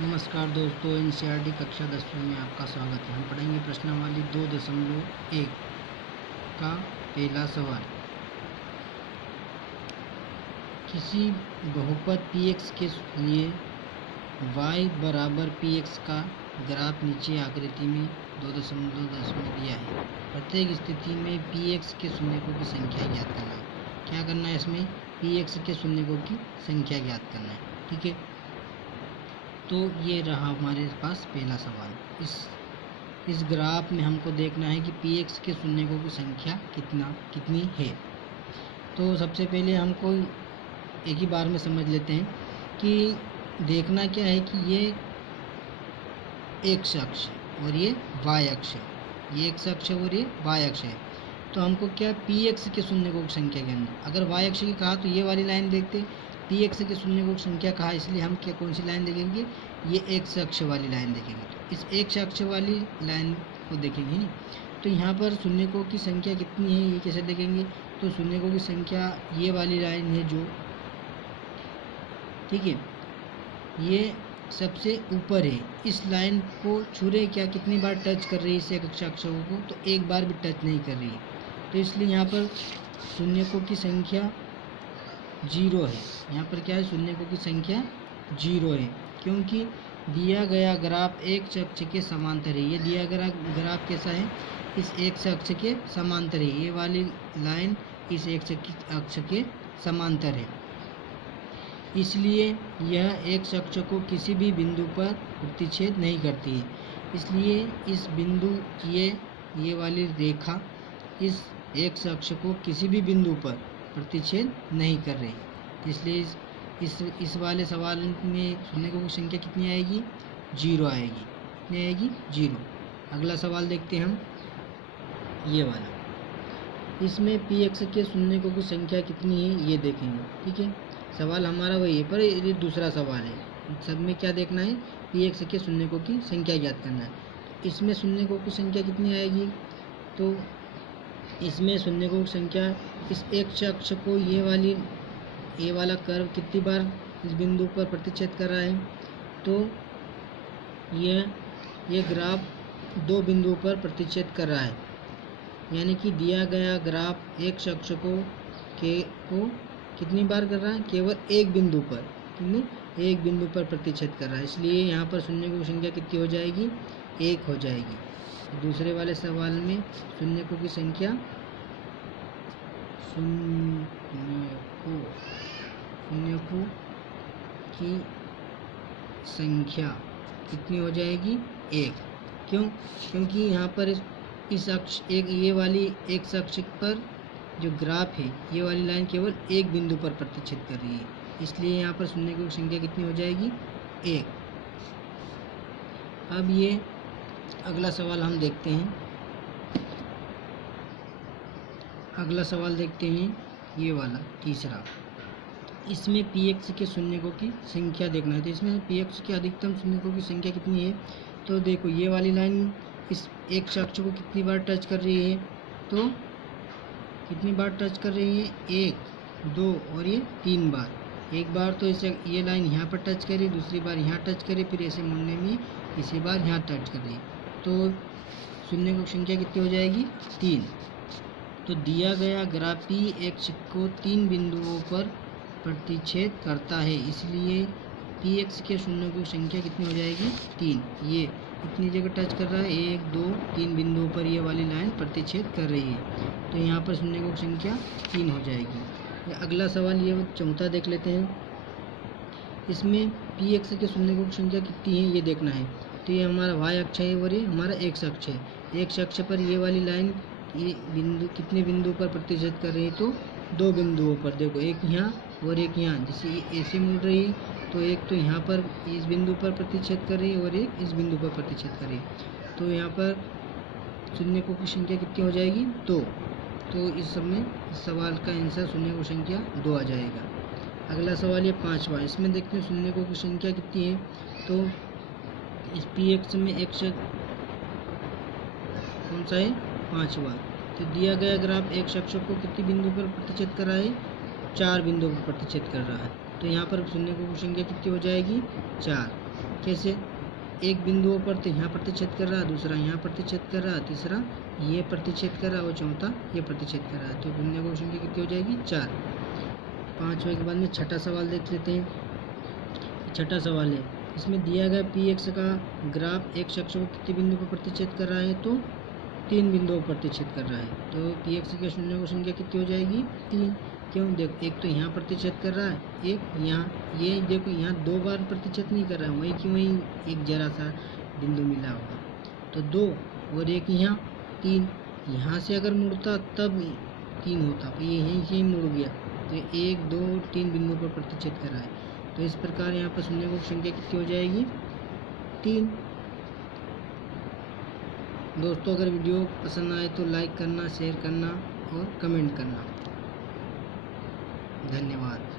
नमस्कार दोस्तों, एनसीईआरटी कक्षा 10वीं में आपका स्वागत है। हम पढ़ेंगे प्रश्नावली 2.1 का पहला सवाल। किसी बहुपद px के लिए y बराबर px का ग्राफ नीचे आकृति में 2.10 में दिया है। प्रत्येक स्थिति में px के शून्यकों की संख्या ज्ञात करना है। क्या करना है इसमें? px के शून्यकों की संख्या ज्ञात करना है। ठीक है, तो ये रहा हमारे पास पहला सवाल। इस ग्राफ में हमको देखना है कि px के शून्यकों की संख्या कितनी है। तो सबसे पहले हमको एक ही बार में समझ लेते हैं कि देखना क्या है कि ये x अक्ष और ये y अक्ष है, ये x अक्ष और ये y अक्ष है। तो हमको क्या px के शून्यकों की संख्या ज्ञात है। अगर y अक्ष की कहा तो ये वाली लाइन देखते, px के शून्यकों की संख्या कहा, इसलिए हम क्या कौन सी लाइन देखेंगे? ये x अक्ष वाली लाइन देखेंगे। तो इस x अक्ष वाली लाइन को देखेंगे नहीं, तो यहाँ पर शून्यकों की संख्या कितनी है ये कैसे देखेंगे? तो शून्यकों की संख्या ये वाली लाइन है जो, ठीक है, ये सबसे ऊपर है। इस लाइन को छू रहे क्या, कितनी बार टच कर रही है इस x अक्षों को? तो एक बार भी टच नहीं कर रही है। तो इसलिए यहाँ पर शून्यकों की संख्या 0 है। यहाँ पर क्या है? शून्यकों की संख्या 0 है, क्योंकि दिया गया ग्राफ x अक्ष के समांतर है। ये दिया गया ग्राफ कैसा है? इस x अक्ष के समांतर है। ये वाली लाइन इस x अक्ष के समांतर है, इसलिए यह x अक्ष को किसी भी बिंदु पर प्रतिच्छेद नहीं करती है। इसलिए इस बिंदु ये वाली रेखा इस x अक्ष को किसी भी बिंदु पर प्रतिच्छेद नहीं कर रही। इसलिए इस वाले सवाल में शून्यकों की संख्या कितनी आएगी? 0 आएगी। कितनी आएगी? 0। अगला सवाल देखते हैं हम, ये वाला। इसमें px के शून्यकों की संख्या कितनी है ये देखेंगे। ठीक है, सवाल हमारा वही है, पर ये दूसरा सवाल है। सब में क्या देखना है? px के शून्यकों की संख्या ज्ञात करना है। तो इसमें शून्यकों की संख्या कितनी आएगी? तो इसमें शून्यकों की संख्या, इस x अक्ष को ये वाला कर्व कितनी बार इस बिंदु पर प्रतिच्छेद कर रहा है? तो ये ग्राफ 2 बिंदुओं पर प्रतिच्छेद कर रहा है, यानी कि दिया गया ग्राफ x अक्ष को कितनी बार कर रहा है? केवल एक बिंदु पर, एक बिंदु पर प्रतिच्छेद कर रहा है। इसलिए यहाँ पर शून्यकों की संख्या कितनी हो जाएगी? 1 हो जाएगी। दूसरे वाले सवाल में शून्यकों की संख्या शून्यकों की संख्या कितनी हो जाएगी? 1। क्यों? क्योंकि यहाँ पर इस अक्ष ये वाली x अक्ष पर जो ग्राफ है, ये वाली लाइन केवल एक बिंदु पर प्रतिच्छेद कर रही है, इसलिए यहाँ पर शून्यकों की संख्या कितनी हो जाएगी? 1। अब ये अगला सवाल हम देखते हैं। अगला सवाल देखते हैं, ये वाला तीसरा। इसमें px के शून्यकों की संख्या देखना है। तो इसमें px के अधिकतम शून्यकों की संख्या कितनी है? तो देखो, ये वाली लाइन इस x अक्ष को कितनी बार टच कर रही है? तो कितनी बार टच कर रही है? 1, 2 और ये 3 बार। एक बार तो इसे ये लाइन यहाँ पर टच करी, दूसरी बार यहाँ टच करी, फिर ऐसे मुड़ने में तीसरी बार यहाँ टच कर रही। तो शून्यकों की संख्या कितनी हो जाएगी? 3। तो दिया गया ग्राफ px को 3 बिंदुओं पर प्रतिच्छेद करता है, इसलिए px के शून्यकों की संख्या कितनी हो जाएगी? 3। ये इतनी जगह टच कर रहा है, 1, 2, 3 बिंदुओं पर ये वाली लाइन प्रतिच्छेद कर रही है। तो यहाँ पर शून्यकों की संख्या 3 हो जाएगी। अगला सवाल ये चौथा देख लेते हैं। इसमें px के शून्यकों की संख्या कितनी है ये देखना है। तो ये हमारा y अक्ष है और ये हमारा x अक्ष है। x अक्ष पर ये वाली लाइन ये बिंदु कितने बिंदु पर प्रतिच्छेद कर रही है? तो 2 बिंदुओं पर। देखो, एक यहाँ और एक यहाँ। जैसे ऐसे मुड़ रही है, तो एक तो यहाँ पर इस बिंदु पर प्रतिच्छेद कर रही है और एक इस बिंदु पर प्रतिच्छेद कर रही है। तो यहाँ पर शून्यकों की संख्या कितनी हो जाएगी? 2। तो इस सब में इस सवाल का आंसर शून्यकों की संख्या 2 आ जाएगा। अगला सवाल ये 5वां। इसमें देखते हैं शून्यकों की संख्या कितनी है। तो इस px में x कौन सा है? 5वां। तो दिया गया ग्राफ x अक्ष को कितनी बिंदु पर प्रतिच्छेद कर रहा है? 4 बिंदुओं पर प्रतिच्छेद कर रहा है। तो यहाँ पर शून्यकों की संख्या कितनी हो जाएगी? 4। कैसे, एक बिंदुओं पर तो यहाँ प्रतिच्छेद कर रहा, दूसरा यहाँ प्रतिच्छेद कर रहा, तीसरा ये प्रतिच्छेद कर रहा और चौथा ये प्रतिच्छेद कर रहा है। तो शून्यकों की संख्या कितनी हो जाएगी? 4। 5वें के बाद में छठा सवाल देख लेते हैं। छठा सवाल है, इसमें दिया गया पी एक्स का ग्राफ एक्स अक्ष को कितने बिंदु पर प्रतिच्छेद कर रहा है? तो 3 बिंदुओं पर प्रतिच्छेद कर रहा है। तो पी एक्स की शून्यकों की संख्या कितनी हो जाएगी? 3। क्यों? देखो, एक तो यहाँ प्रतिच्छेद कर रहा है, एक यहाँ, ये देखो यहाँ 2 बार प्रतिच्छेद नहीं कर रहा है, वहीं की वहीं एक जरा सा बिंदु मिला होगा, तो 2 और एक यहाँ 3। यहाँ से अगर मुड़ता तब 3 होता, तो ये यहीं से मुड़ गया, तो 1 2 3 बिंदुओं पर प्रतिच्छेद कर रहा है। तो इस प्रकार यहाँ पर शून्यकों की संख्या कितनी हो जाएगी? 3। दोस्तों, अगर वीडियो पसंद आए तो लाइक करना, शेयर करना और कमेंट करना। धन्यवाद।